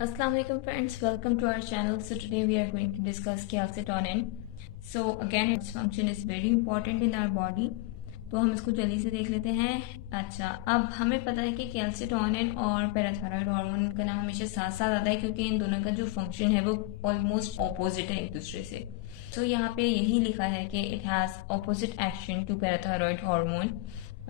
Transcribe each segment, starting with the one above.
Assalamu alaikum friends, welcome to our channel. So today we are going to discuss calcitonin. So again its function is very important in our body. तो हम इसको जल्दी से देख लेते हैं। अच्छा, अब हमें पता है कि कैल्सिटोनिन और पैराथायरॉयड हार्मोन का नाम हमेशा साथ साथ आता है क्योंकि इन दोनों का जो फंक्शन है वो ऑलमोस्ट ऑपोजिट है एक दूसरे से। तो यहाँ पे यही लिखा है कि it has opposite action to parathyroid hormone,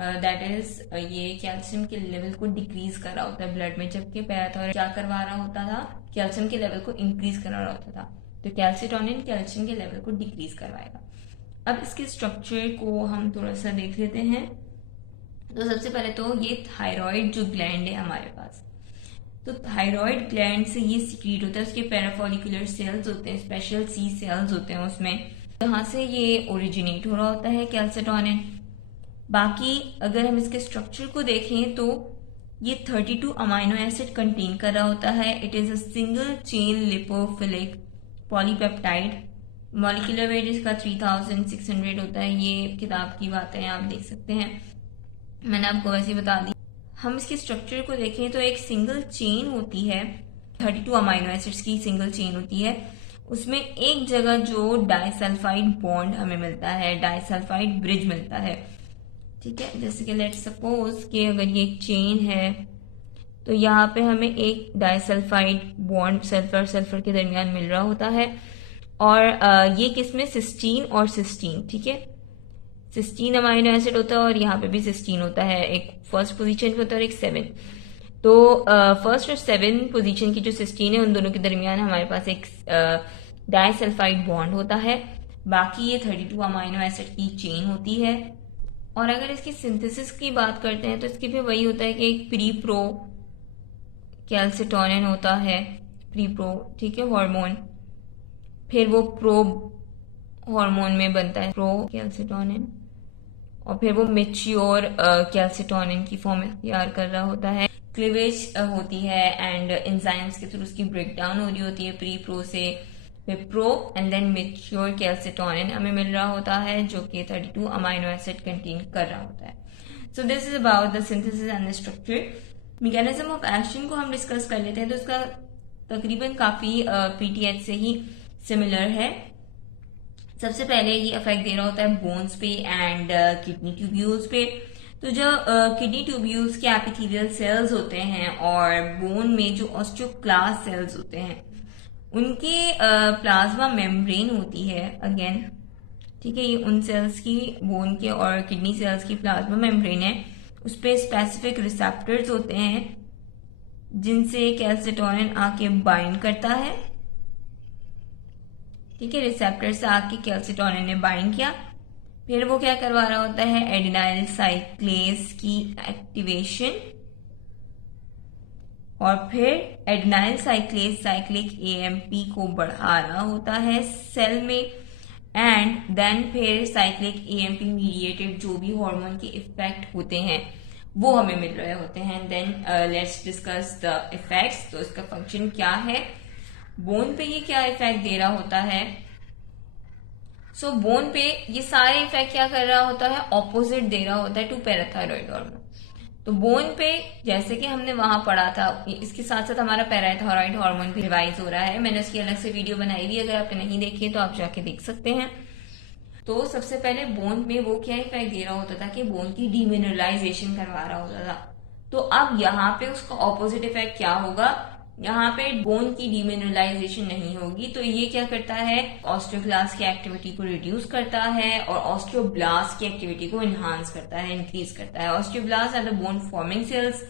that is ये कैल्शियम के लेवल को डिक्रीज कर रहा होता है ब्लड में, जबकि पैराथायरॉयड क्या करवा रहा होता था, कैल्शियम के लेवल को इंक्रीज करा रहा होता था। तो कैल्सिटोनिन कैल्शियम के लेवल को डिक्रीज करवाएगा। अब इसके स्ट्रक्चर को हम थोड़ा सा देख लेते हैं। तो सबसे पहले तो ये थायराइड जो ग्लैंड है हमारे पास, तो थायराइड ग्लैंड से ये सीक्रेट होता है, उसके पैराफॉलिकुलर सेल्स होते हैं, स्पेशल सी सेल्स होते हैं उसमें, जहां से ये ओरिजिनेट हो रहा होता है कैल्सिटोनिन। बाकी अगर हम इसके स्ट्रक्चर को देखें तो ये 32 अमाइनो एसिड कंटेन कर रहा होता है। It is a single chain lipophilic polypeptide. Molecular weight इसका 3600 होता है। ये किताब की बात है, आप देख सकते हैं, मैंने आपको वैसे ही बता दी। हम इसके स्ट्रक्चर को देखें तो एक सिंगल चेन होती है, 32 अमाइनो एसिड्स की सिंगल चेन होती है। उसमें एक जगह जो डाइसल्फाइड बॉन्ड हमें मिलता है, डाइसल्फाइड ब्रिज मिलता है, ठीक है। जैसे कि लेट्स सपोज कि अगर ये एक चेन है तो यहाँ पे हमें एक डाइसल्फाइड बॉन्ड सल्फर सल्फर के दरमियान मिल रहा होता है, और ये किसमें, सिस्टीन और सिस्टीन, ठीक है। सिस्टीन अमाइनो एसिड होता है और यहाँ पे भी सिस्टीन होता है, एक फर्स्ट पोजीशन पे होता है और एक 7। तो फर्स्ट और 7 पोजीशन की जो सिस्टीन है उन दोनों के दरमियान हमारे पास एक डाइसल्फाइड बॉन्ड होता है। बाकी ये 32 अमाइनो एसिड की चेन होती है। और अगर इसकी सिंथेसिस की बात करते हैं तो इसकी भी वही होता है कि एक प्री प्रो कैल्सिटोनिन होता है, प्री प्रो, ठीक है, हार्मोन, फिर वो प्रो हार्मोन में बनता है प्रो कैल्सिटोनिन, और फिर वो मेच्योर कैल्सिटोनिन की फॉर्म तैयार कर रहा होता है। क्लीवेज होती है एंड एंजाइम्स के थ्रू उसकी ब्रेकडाउन हो रही होती है प्री प्रो से, फिर pro and then mature calcitonin हमें मिल रहा होता है जो कि 32 अमाइनो एसिड कंटेन कर रहा होता है। सो this is about the synthesis and the structure. Mechanism of action को हम डिस्कस कर लेते हैं तो इसका तकरीबन काफी पीटीएच से ही सिमिलर है। सबसे पहले ये इफेक्ट दे रहा होता है बोन्स पे एंड किडनी ट्यूब्यूल्स पे। तो जो किडनी ट्यूब्यूल्स के एपिथेलियल सेल्स होते हैं और बोन में जो ऑस्टियोक्लास्ट सेल्स होते हैं उनके प्लाज्मा मेम्ब्रेन होती है अगेन, ठीक है। ये उन सेल्स की, बोन के और किडनी सेल्स की प्लाज्मा मेम्ब्रेन है, उस पर स्पेसिफिक रिसेप्टर्स होते हैं जिनसे कैल्सिटोनिन आके बाइंड करता है, ठीक है। रिसेप्टर से आके कैल्सिटोनिन ने बाइंड किया, फिर वो क्या करवा रहा होता है, एडिनाइल साइक्लेज की एक्टिवेशन, और फिर एडिनाइल साइक्लेज साइक्लिक एएमपी को बढ़ा रहा होता है सेल में, एंड देन फिर साइक्लिक एएमपी मीडिएटेड जो भी हार्मोन के इफेक्ट होते हैं वो हमें मिल रहे होते हैं। Then let's discuss the effects. तो इसका फंक्शन क्या है, बोन पे ये क्या इफेक्ट दे रहा होता है। सो बोन पे ये सारे इफेक्ट क्या कर रहा होता है, ऑपोजिट दे रहा होता है टू पैराथायरॉयड हार्मोन। तो बोन पे जैसे कि हमने वहां पढ़ा था, इसके साथ साथ हमारा पैराथायरॉयड हार्मोन भी रिवाइज हो रहा है। मैंने उसकी अलग से वीडियो बनाई हुई, अगर आपने नहीं देखी है तो आप जाके देख सकते हैं। तो सबसे पहले बोन में वो क्या इफेक्ट दे रहा होता था कि बोन की डीमिनरलाइजेशन करवा रहा होता था। तो अब यहाँ पे उसका ऑपोजिट इफेक्ट क्या होगा, यहाँ पे बोन की डीमिनरलाइजेशन नहीं होगी, तो ये क्या करता है, ऑस्टियोक्लास्ट की एक्टिविटी को रिड्यूस करता है और ऑस्टियोब्लास्ट की एक्टिविटी को एनहांस करता है, इंक्रीज करता है। Osteoblast are the bone forming cells,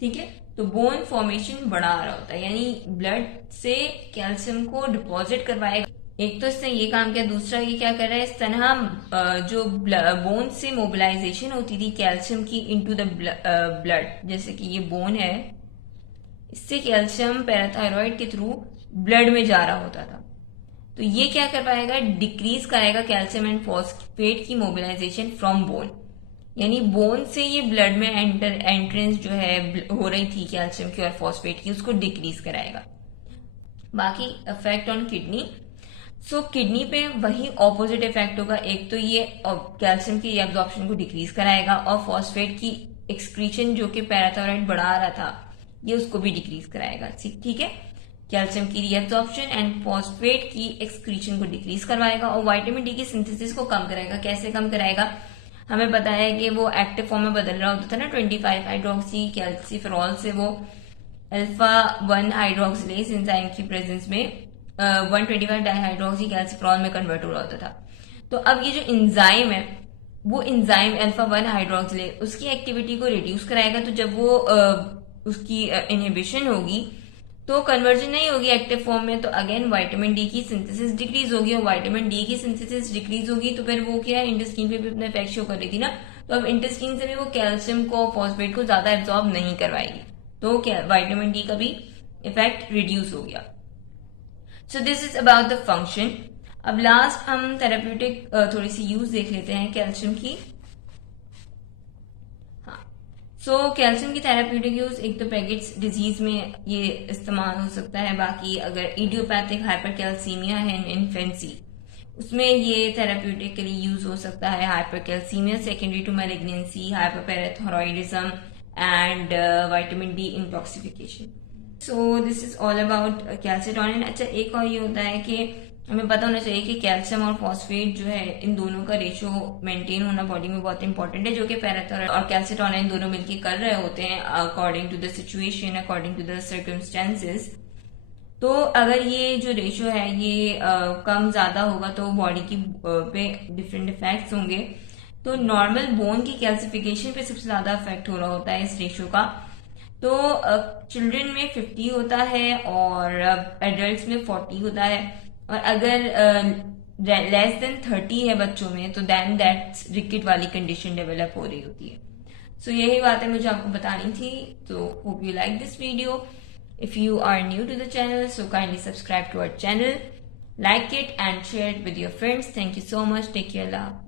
ठीक है। तो बोन फॉर्मेशन बढ़ा रहा होता है, यानी ब्लड से कैल्शियम को डिपॉजिट करवाएगा। एक तो इसने ये काम किया, दूसरा ये क्या कर रहा है, इस तरह जो बोन से मोबिलाइजेशन होती थी कैल्शियम की इनटू द ब्लड, जैसे कि ये बोन है, इससे कैल्शियम पैराथायरॉयड के थ्रू ब्लड में जा रहा होता था। तो ये क्या करवाएगा, डिक्रीज करेगा कैल्शियम एंड फॉस्फेट की मोबिलाइजेशन फ्रॉम बोन, यानी बोन से ये ब्लड में एंट्रेंस जो है हो रही थी कैल्शियम की और फॉस्फेट की, उसको डिक्रीज कराएगा। बाकी effect on kidney, so kidney पे वही ऑपोजिट इफेक्ट होगा। एक तो ये कैल्शियम की एब्जॉर्प्शन को डिक्रीज कराएगा और फॉस्फेट की एक्सक्रीशन जो कि पैराथायरॉयड बढ़ा रहा था ये उसको भी डिक्रीज कराएगा, ठीक है। कैल्शियम की रीअब्जॉर्प्शन एंड फॉस्फेट की एक्सक्रीशन को डिक्रीज करवाएगा और विटामिन डी की सिंथेसिस को कम कराएगा। कैसे कम कराएगा? हमें पता है कि वो एक्टिव फॉर्म में बदल रहा होता था ना 25 हाइड्रोक्सी कैल्सिफेरॉल से वो अल्फा 1 हाइड्रोक्सिलेज एंजाइम की प्रेजेंस में 125 डाइहाइड्रोक्सी कैल्सिफेरॉल में कन्वर्ट हो रहा होता था। तो अब ये जो एंजाइम है वो एंजाइम अल्फा 1 हाइड्रोक्सिलेज उसकी एक्टिविटी को रिड्यूस कराएगा। तो जब वो उसकी इनहिबिशन होगी तो कन्वर्जन नहीं होगी एक्टिव फॉर्म में, तो अगेन विटामिन डी की सिंथेसिस डिक्रीज होगी और विटामिन डी की सिंथेसिस डिक्रीज होगी तो फिर वो क्या है, इंटेस्टाइन पे भी अपना इफेक्ट शो कर रही थी ना, तो अब इंटेस्टाइन से भी वो कैल्शियम को फॉस्फेट को ज्यादा एब्जॉर्ब नहीं करवाएगी, तो क्या विटामिन डी का भी इफेक्ट रिड्यूस हो गया। सो this is about the function. अब लास्ट हम थेरेप्यूटिक थोड़ी सी यूज देख लेते हैं कैल्शियम की। सो कैल्शियम की थेरेप्यूटिक यूज एक तो पैगेट्स डिजीज में ये इस्तेमाल हो सकता है, बाकी अगर इडियोपैथिक हाइपरकैल्सीमिया है इन इन्फेंसी उसमें ये थेरेप्यूटिक के लिए यूज हो सकता है। Hypercalcaemia secondary to malignancy, hyperparathyroidism and vitamin D intoxification. So this is all about calcitonin. अच्छा, एक और ये होता है कि हमें पता होना चाहिए कि कैल्शियम और फॉस्फेट जो है इन दोनों का रेशो मेंटेन होना बॉडी में बहुत इंपॉर्टेंट है, जो कि पैराथोराइड और कैल्सिटोनिन दोनों मिलकर कर रहे होते हैं according to the situation, according to the circumstances. तो अगर ये जो रेशो है ये कम ज्यादा होगा तो बॉडी की पे डिफरेंट इफेक्ट्स होंगे। तो नॉर्मल बोन की कैल्सिफिकेशन पे सबसे ज्यादा इफेक्ट हो रहा होता है इस रेशो का। तो चिल्ड्रन में 50 होता है और एडल्ट्स में 40 होता है, और अगर लेस देन 30 है बच्चों में तो देन दैट्स रिकेट वाली कंडीशन डेवलप हो रही होती है। सो यही बात है मुझे आपको बतानी थी। तो hope you like this video. If you are new to the channel so kindly subscribe to our channel, like it and share it with your friends. Thank you so much. Take care. Love.